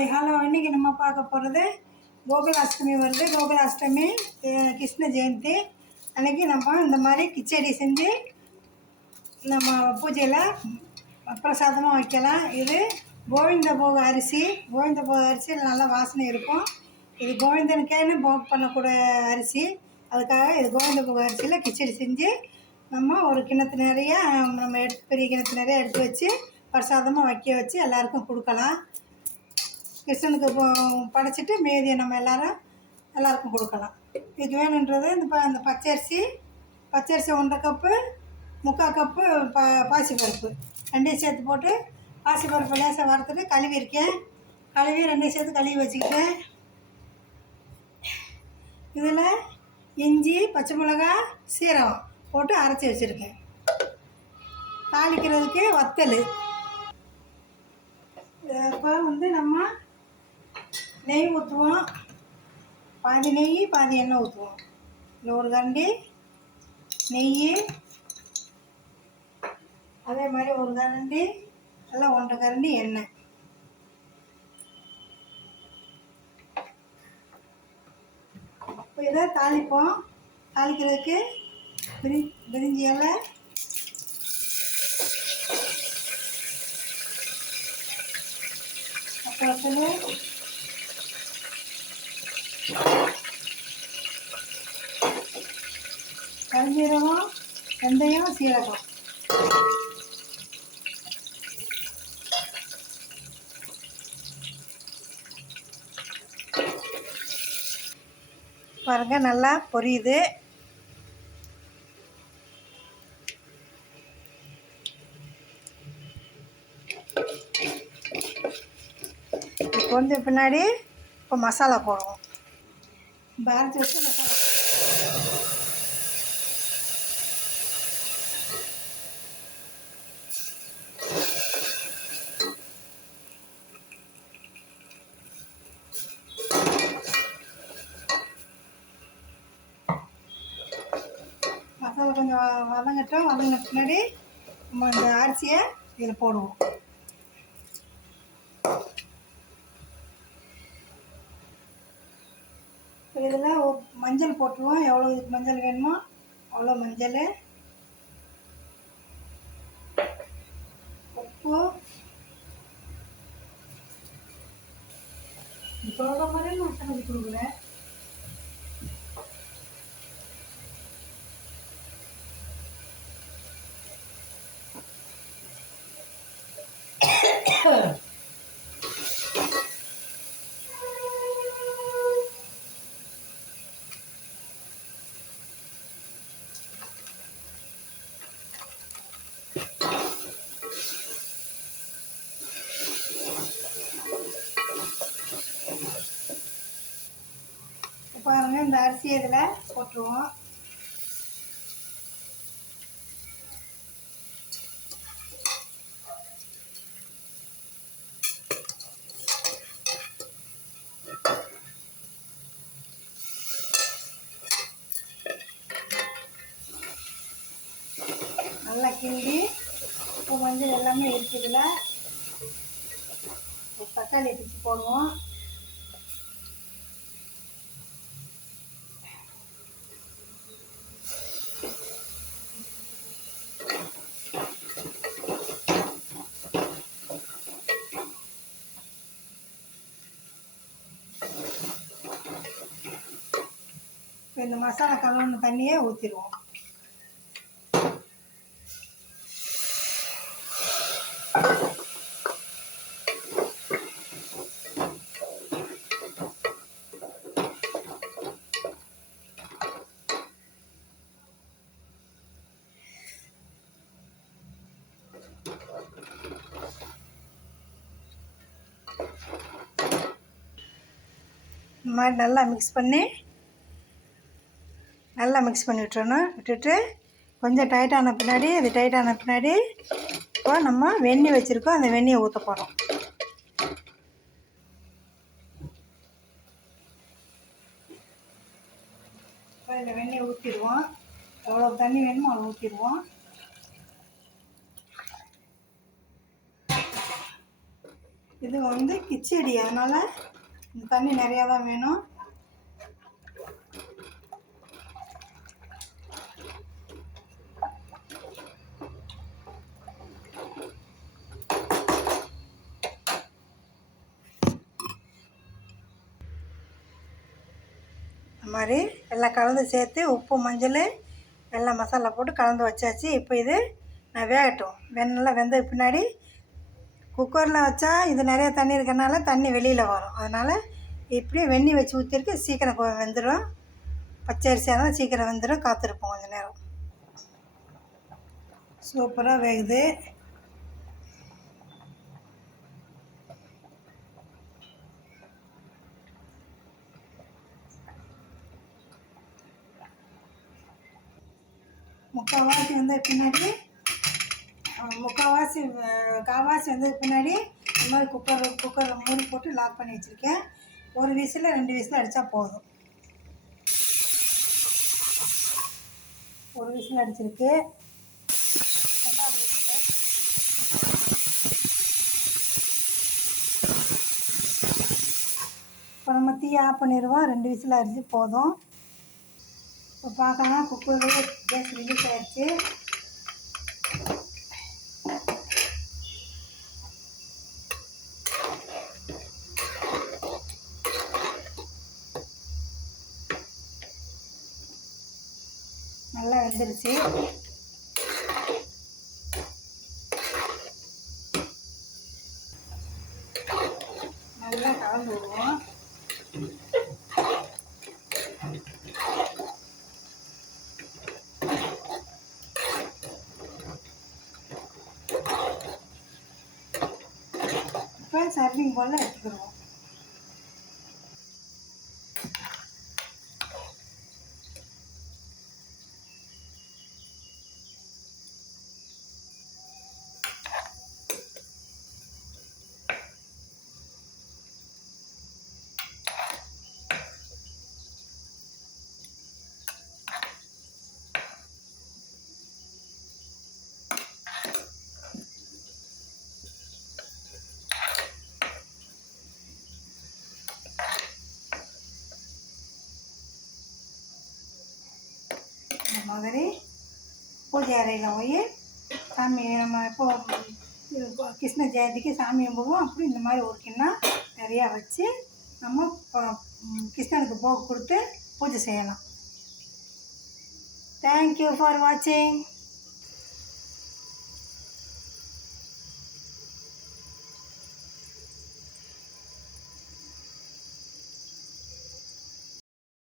Hi hello இன்றைக்கி நம்ம பார்க்க போகிறது கோகுலாஷ்டமி வருது. கோகுலாஷ்டமி கிருஷ்ண ஜெயந்தி. அன்றைக்கி நம்ம இந்த மாதிரி கிச்சடி செஞ்சு நம்ம பூஜையில் பிரசாதமாக வைக்கலாம். இது கோவிந்த போக அரிசி. கோவிந்த போக அரிசியில் நல்ல வாசனை இருக்கும். இது கோவிந்தனுக்கேன்னு போக் பண்ணக்கூடிய அரிசி. அதுக்காக இது கோவிந்த போக அரிசியில் கிச்சடி செஞ்சு நம்ம ஒரு கிணத்து நிறைய நம்ம எடுத்து பெரிய கிணத்து நிறைய எடுத்து வச்சு பிரசாதமாக வைக்க வச்சு எல்லாருக்கும் கொடுக்கலாம். கிருஷ்ணனுக்கு படைச்சிட்டு மீதியை நம்ம எல்லாரும் எல்லாருக்கும் கொடுக்கலாம். இதுக்கு வேணுன்றது இந்த ப இந்த பச்சரிசி பச்சரிசி ஒன்றரை கப்பு முக்கால் கப்பு ப பாசிப்பருப்பு. ரெண்டையும் சேர்த்து போட்டு பாசிப்பருப்பு லேசாக வறுத்துட்டு கழுவிருக்கேன் கழுவி ரெண்டையும் சேர்த்து கழுவி வச்சுக்கிட்டேன். இதில் இஞ்சி பச்சை மிளகா சீரகம் போட்டு அரைச்சி வச்சுருக்கேன். தாளிக்கிறதுக்கு வத்தல். இப்போ வந்து நம்ம நெய் ஊற்றுவோம் பாதி நெய் பாதி எண்ணெய் ஊற்றுவோம் இதில் ஒரு கரண்டி நெய். அதே மாதிரி ஒரு கரண்டி எல்லாம் ஒன்றரை கரண்டி எண்ணெய். இப்போ இதை தாளிப்போம். தாளிக்கிறதுக்கு பிரி பிரிஞ்சி இலை. அப்புறத்துல கருஞ்சீரகம் வெந்தயம் சீரகம். பாருங்க நல்லா பொரியுது. இப்போ வந்து பின்னாடி இப்போ மசாலா போடுவோம். இப்போ வச்சு மசாலா மசாலா கொஞ்சம் வதங்கட்டும். வதங்கின பின்னாடி நம்ம இந்த அரிசியை இதில் போடுவோம். இதில் மஞ்சள் போட்டுருவோம். எவ்வளோ இதுக்கு மஞ்சள் வேணுமோ அவ்வளோ மஞ்சள். உப்பு. இப்போ மாதிரி நான் கொடுக்குறேன் பாருங்க இந்த அரிசி இதில் போட்டுருவோம். நல்லா கிண்டி இப்போ மஞ்சள் எல்லாமே இருக்குதுல. தக்காளி பிச்சு போடுவோம். இப்போ இந்த மசாலா கலவுன தண்ணியே ஊற்றிடுவோம் இந்த மாதிரி நல்லா மிக்ஸ் பண்ணி நல்லா மிக்ஸ் பண்ணி விட்டுறணும். விட்டுட்டு கொஞ்சம் டைட்டான பின்னாடி அது டைட்டான பின்னாடி இப்போ நம்ம வெந்நி வச்சுருக்கோம். அந்த வெந்நியை ஊற்ற போகிறோம் இப்போ இந்த வெந்நியை ஊற்றிடுவோம் எவ்வளோ தண்ணி வேணுமோ அவ்வளோ ஊற்றிடுவோம் இது வந்து கிச்சடி. அதனால் இந்த தண்ணி நிறையா தான் வேணும். இந்த மாதிரி எல்லாம் கலந்து சேர்த்து உப்பு மஞ்சள் எல்லாம் மசாலா போட்டு கலந்து வச்சாச்சு. இப்போ இது நான் வேகட்டும். வெண்ணெல்லாம் வெந்த பின்னாடி குக்கரில் வச்சா இது நிறைய தண்ணி இருக்கிறனால தண்ணி வெளியில் வரும். அதனால் இப்படியே வெந்நி வச்சு ஊற்றிருக்கு சீக்கிரம் வெந்துடும் பச்சரிசியாக இருந்தால் சீக்கிரம் வெந்துடும் காத்திருப்போம் கொஞ்சம் நேரம். சூப்பராக வேகுது. முக்கால்வாசி வந்து பின்னாடி முக்கால்வாசி கால்வாசி வந்ததுக்கு பின்னாடி இந்த மாதிரி குக்கர் குக்கரை மூடி போட்டு லாக் பண்ணி வச்சுருக்கேன். ஒரு விசில் ரெண்டு விசில் அடித்தா போதும். ஒரு விசில் அடிச்சிருக்கு. இப்போ நம்ம தீ ஆஃப் பண்ணிடுவோம். ரெண்டு விசில் அரிசி போதும். இப்போ பார்க்கலாம் குக்கர்லேயே கேஸ் ரிலீஸ் ஆயிடுச்சு. நல்லா வெந்துருச்சு நல்லா கலந்து விடுவோம் இப்போ சர்விங் போல எடுத்துக்கிறோம் மாதிரி பூஜை அறையில் போய் சாமி நம்ம இப்போ கிருஷ்ண ஜெயந்திக்கு சாமி கும்பிடுவோம். அப்படி இந்த மாதிரி ஒரு கிண்ணம் நிறையா வச்சு நம்ம கிருஷ்ணனுக்கு போக கொடுத்து பூஜை செய்யலாம். தேங்க்யூ ஃபார் வாட்சிங்